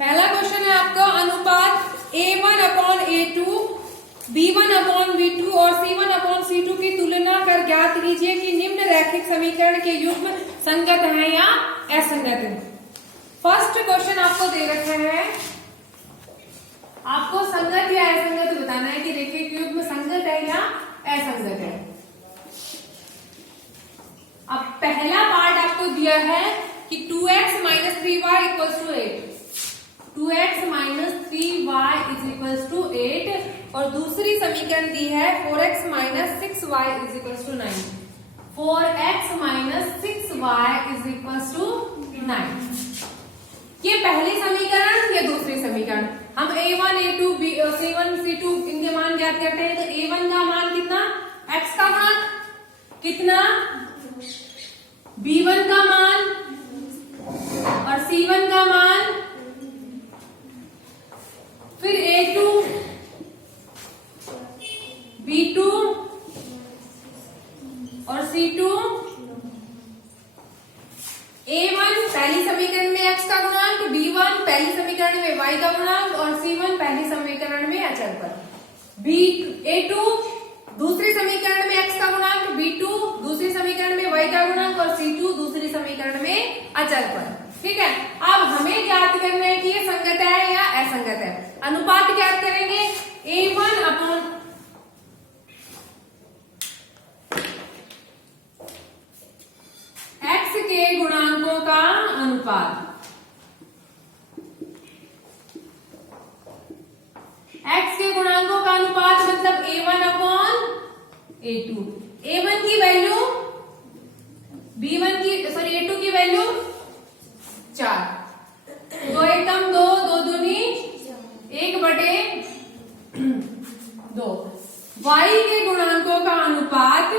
पहला क्वेश्चन है आपका अनुपात A1/A2, B1/B2 और C1/C2 की तुलना कर ज्ञात कीजिए कि निम्न रैखिक समीकरण के युग्म संगत हैं या असंगत हैं। फर्स्ट क्वेश्चन आपको दे रखा है, आपको संगत या असंगत बताना है कि रैखिक युग्म संगत है या असंगत है। अब पहला पार्ट आपको दिया है कि 2x - 3y = 8, 2x - 3y = 8 और दूसरी समीकरण दी है 4x - 6y = 9, 4x - 6y = 9। ये पहली समीकरण, ये दूसरी समीकरण। हम A1, A2, C1, C2 इनके मान ज्ञात करते हैं। तो A1 का मान कितना, x का मान कितना, B1 का मान और C1 का मान, फिर A2, B2 और C2। A1 पहली समीकरण में x का गुणांक, B1 पहली समीकरण में y का गुणांक और C1 पहली समीकरण में अचर पर। A2 दूसरी समीकरण में x का गुणांक, B2 दूसरी समीकरण में y का गुणांक और C2 दूसरी समीकरण में अचर पर। ठीक है, अब हमें ज्ञात करना है कि ये संगत है या असंगत है। अनुपात ज्ञात करेंगे, A1 x के गुणांकों का अनुपात, x के गुणांकों का अनुपात मतलब A1/A2। A1 की वैल्यू A2 की वैल्यू 4, 2 एकम 2, 2 दूनी 1/2। y के गुणांकों का अनुपात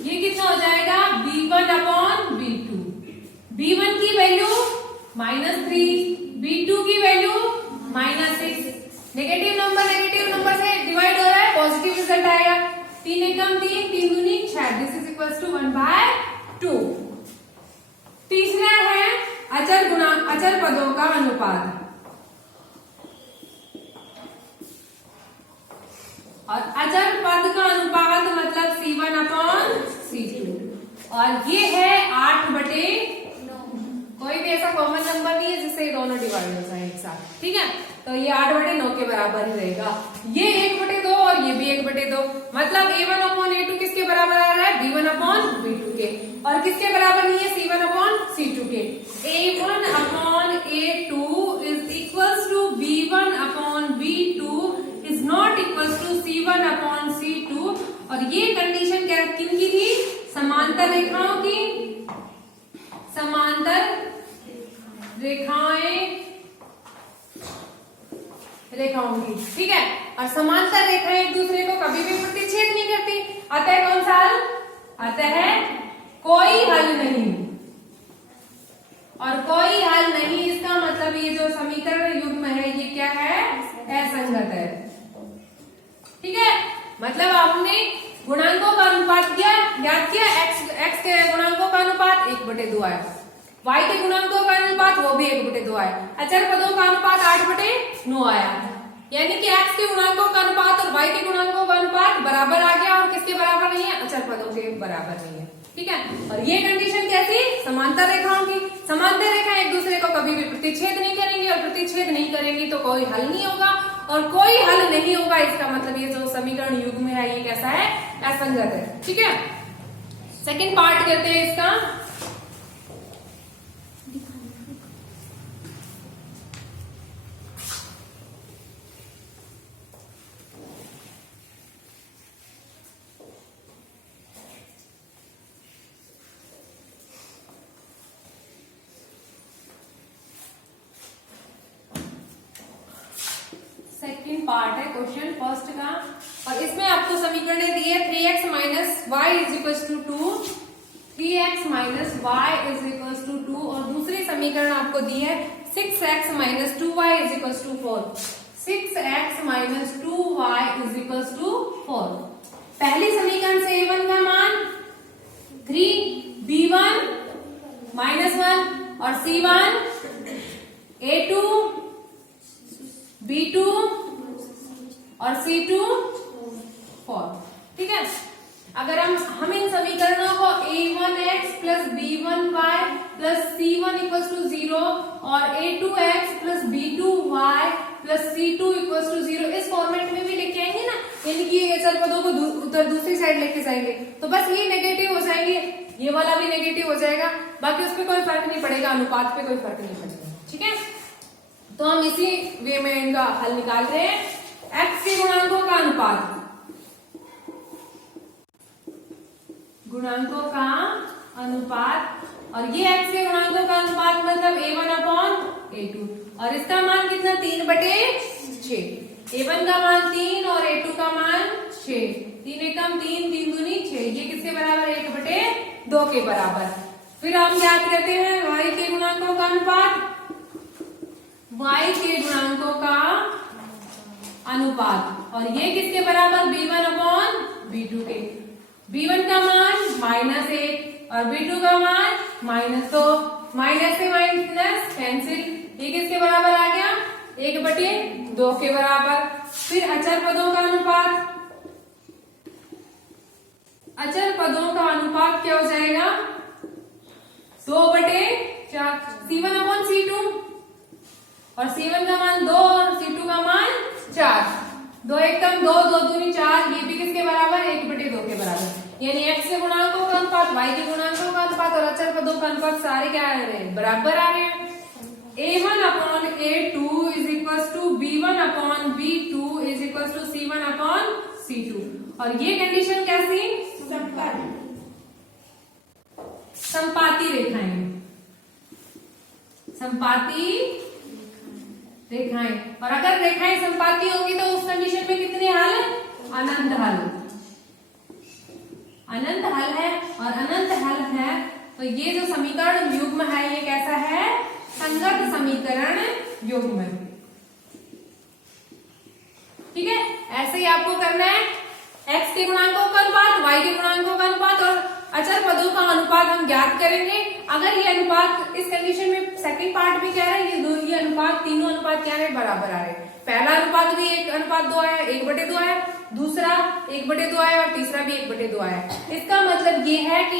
ये कितना हो जाएगा, B1/B2। B1 की वैल्यू -3, B2 की वैल्यू -6। नेगेटिव नंबर से डिवाइड हो रहा है, पॉजिटिव रिजल्ट आएगा। 3 एकम 3, 3 दूनी 6, दिस इज इक्वल टू 1/2। तीसरा है अचर पदों का अनुपात, और अचर पद का अनुपात मतलब C1/C2, और ये है 8/9। कोई भी ऐसा कॉमन नंबर नहीं है जिससे ये दोनों डिवाइड हो जाए एक साथ। ठीक है, तो ये 8/9 के बराबर ही रहेगा। ये 1/2 और ये भी 1/2, मतलब A1/A2 किसके बराबर आ रहा है, B1/B2 के, और किसके बराबर नहीं है, C1/C2 के। A1/A2 is equals to B1/B2 is not equals to C1/C2। और ये कंडीशन क्या किनकी थी, समांतर रेखाओं की, समांतर रेखाओं की। ठीक है, और समांतर रेखाएं एक दूसरे को कभी भी प्रतिच्छेद नहीं करती, अतः कौन सा हल, अतः कोई हल नहीं। और कोई हल नहीं, इसका मतलब ये जो समीकरण युग्म है ये क्या है, असंगत है। ठीक है, मतलब आपने गुणांकों का अनुपात ज्ञात किया, x के गुणांकों का अनुपात 1/2 आया, y के गुणांकों का अनुपात वो भी 1/2 आया, अचर पदों का अनुपात 8/9 आया। यानी कि x के गुणांकों का अनुपात और y के गुणांकों का अनुपात बराबर आ गया, और किसके बराबर नहीं है, अचर पदों के बराबर नहीं है। ठीक है, और ये कंडीशन कैसी, समांतर रेखाओं की। समांतर रेखा एक दूसरे को कभी भी प्रतिच्छेद नहीं करेंगी, और प्रतिच्छेद नहीं करेंगी तो कोई हल नहीं होगा, और कोई हल नहीं होगा इसका मतलब ये जो समीकरण युग्म है ये कैसा है, असंगत है। ठीक है, सेकंड पार्ट करते हैं इसका। सेकंड पार्ट है क्वेश्चन फर्स्ट का, और इसमें आपको समीकरण दी है 3x - y = 2, 3x - y = 2, और दूसरी समीकरण आपको दी है 6x - 2y = 4, 6x - 2y = 4। पहली समीकरण से A1 का मान 3 और C1 A2 B2 और C2 4। ठीक है, अगर हम इन समीकरणों को A1x plus B1y plus C1 equal to 0 और A2x plus B2y plus C2 equal to 0 इस फॉर्मेट में भी लेके आएंगे ना, यानी कि ये चर पदों को उधर दूसरी साइड लेके जाएंगे तो बस ये नेगेटिव हो जाएंगे, ये वाला भी नेगेटिव हो जाएगा, बाकी उस पर कोई फर्क नहीं पड़ेगा, अनुपात पे कोई फर्क नहीं पड़ेगा। ठीक है, तो हम इसी वे में इनका हल निकाल रहे हैं। x के गुणांकों का अनुपात, गुणांकों का अनुपात, और ये x के गुणांकों का अनुपात मतलब A1 अपॉन A2, और इसका मान कितना 3/6। A1 का मान 3 और A2 का मान 6, 3 एकम 3, 3 दूनी 6, ये किसके बराबर है 1/2 के बराबर। फिर हम याद करते हैं y के गुणांकों का अनुपात, y के गुणांकों का अनुपात, और ये किसके बराबर B1 अपॉन B2 के। B1 का मान -1 और B2 का मान -2, माइनस से माइनस कैंसिल, ये किसके बराबर आ गया 1/2 के बराबर। फिर अचर पदों का अनुपात, अचर पदों का अनुपात क्या हो जाएगा 2/4, C1 अपॉन C2, और C1 का मान 2 और C2 का मान 4, 2 एकम 2, 2 दूनी 4, ये भी किसके बराबर 1/2 के बराबर। यानी x के गुणांकों का अनुपात, y के गुणांकों का अनुपात और अचर पदों का अनुपात सारे क्या आ रहे हैं बराबर आ रहे हैं। A1 upon A2 is equal to B1 upon B2 is equal to C1 upon C2, और ये कंडीशन कैसी संपाती रेखाएं, संपाती रेखाएं, और अगर रेखाएं संपाती होंगी तो उस कंडीशन में कितने हल, अनंत हल, अनंत हल है, और अनंत हल है तो ये जो समीकरण युग्म है ये कैसा है संगत समीकरण युग्म। ठीक है, ऐसे ही आपको करना है, x के गुणांकों का अनुपात, y के गुणांकों का अनुपात और अचर पदों का अनुपात हम ज्ञात करेंगे। अगर ये अनुपात इस कंडीशन में सेकंड पार्ट में क्या है, ये अनुपात तीनों अनुपात क्या है बराबर आ रहे हैं। पहला अनुपात भी 1:2 आया, 1/2 आया, दूसरा 1/2 आया और तीसरा भी 1/2 आया। इसका मतलब ये है कि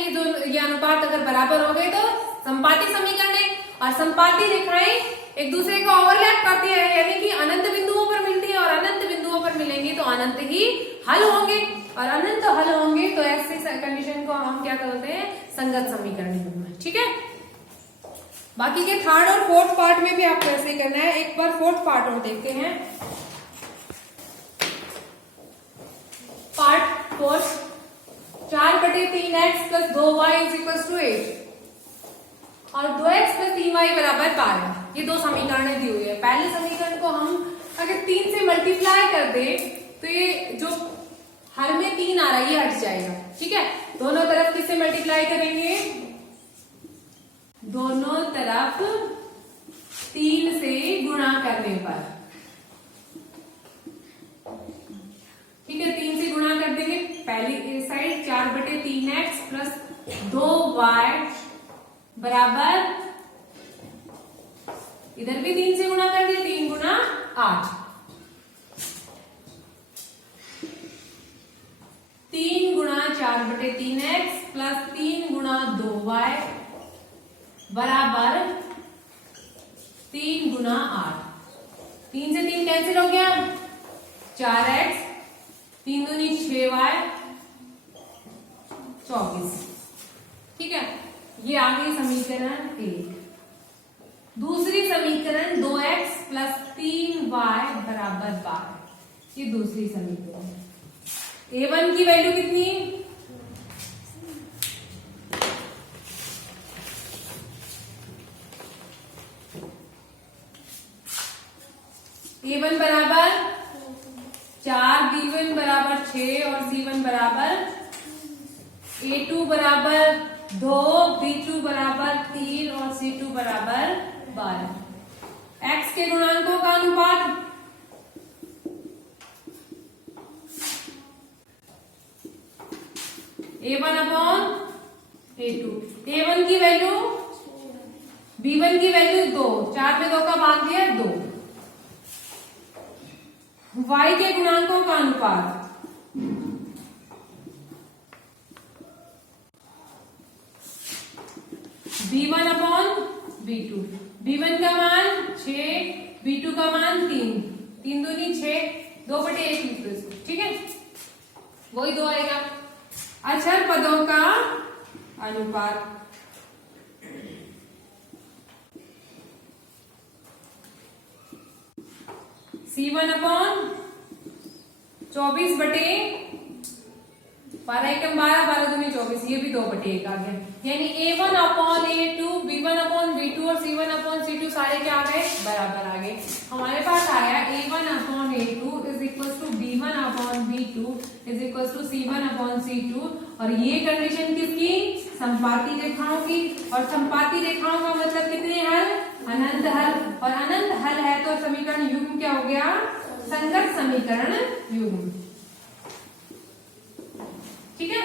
ये अनुपात अगर बराबर हो गए तो संपाती समीकरण है, और संपाती रेखाएं एक दूसरे को ओवरलैप करती है, यानी कि अनंत बिंदुओं पर मिलती है, और अनंत बिंदुओं पर मिलेंगे तो अनंत ही हल होंगे, और अनंत हल होंगे तो ऐसे कंडीशन को हम क्या कहते हैं संगत समीकरण युग्म। ठीक है, बाकी के थर्ड और फोर्थ पार्ट में भी आपको ऐसे ही करना है। एक बार फोर्थ पार्ट और देखते हैं। Part fourth, 4/3x plus 2y is equal to 8 और 2x प्लस 3y बराबर 12, ये दो समीकरण दी हुई है। पहले समीकरण को हम अगर 3 से मल्टीप्लाई कर दे तो ये जो हर में 3 आ रहा है ये हट जाएगा। ठीक है, दोनों तरफ किससे मल्टीप्लाई करेंगे, दोनों तरफ 3 से गुणा करने पर। ठीक है, 3 से गुणा कर देंगे, पहली साइड 4/3x प्लस 2y बराबर, इधर भी 3 से गुणा कर दिया, 3 गुना 8, 3 गुणा 4/3x प्लस 3 गुणा 2y बराबर 3 गुना 8, 3 से 3 कैंसिल हो गया, 4x, 3 दूनी 6y, 24। ठीक है, ये आ गई समीकरण 1। दूसरी समीकरण 2x प्लस 3y बराबर 12, ये दूसरी समीकरण। A1 की वैल्यू कितनी, A1 बराबर 4, B1 बराबर 6 और C1 बराबर, A2 बराबर 2, B2 बराबर 3 और C2 बराबर 12। x के गुणांकों का अनुपात, A1 अपॉन A2, A1 की वैल्यू B1 की वैल्यू 2, 4 में 2 का मान दिया 2। y के गुणांकों का अनुपात B1 अपॉन B2। B1 का मान 6, B2 का मान 3, 3 दूनी 6, 2/1 लिख दो इसको, ठीक है, वही 2 आएगा। अचर पदों का अनुपात C1 अपॉन 24/12, 12 दूनी 24, ये भी 2/1 आ गया। यानी A1 upon A2, B1 upon B2 और C1 अपॉन C2 सारे क्या आ गए, बराबर आ गए। हमारे पास आया A1 upon A2 is equal to B1 upon B2 is equal to C1 upon C2। और ये कंडीशन किसकी, संपाती रेखाओं की। और संपाती रेखाओं का मतलब कितने हल, अनंत हल। और अनंत हल है तो समीकरण युग्म क्या हो गया, संगत समीकरण युग्म, ठीक है।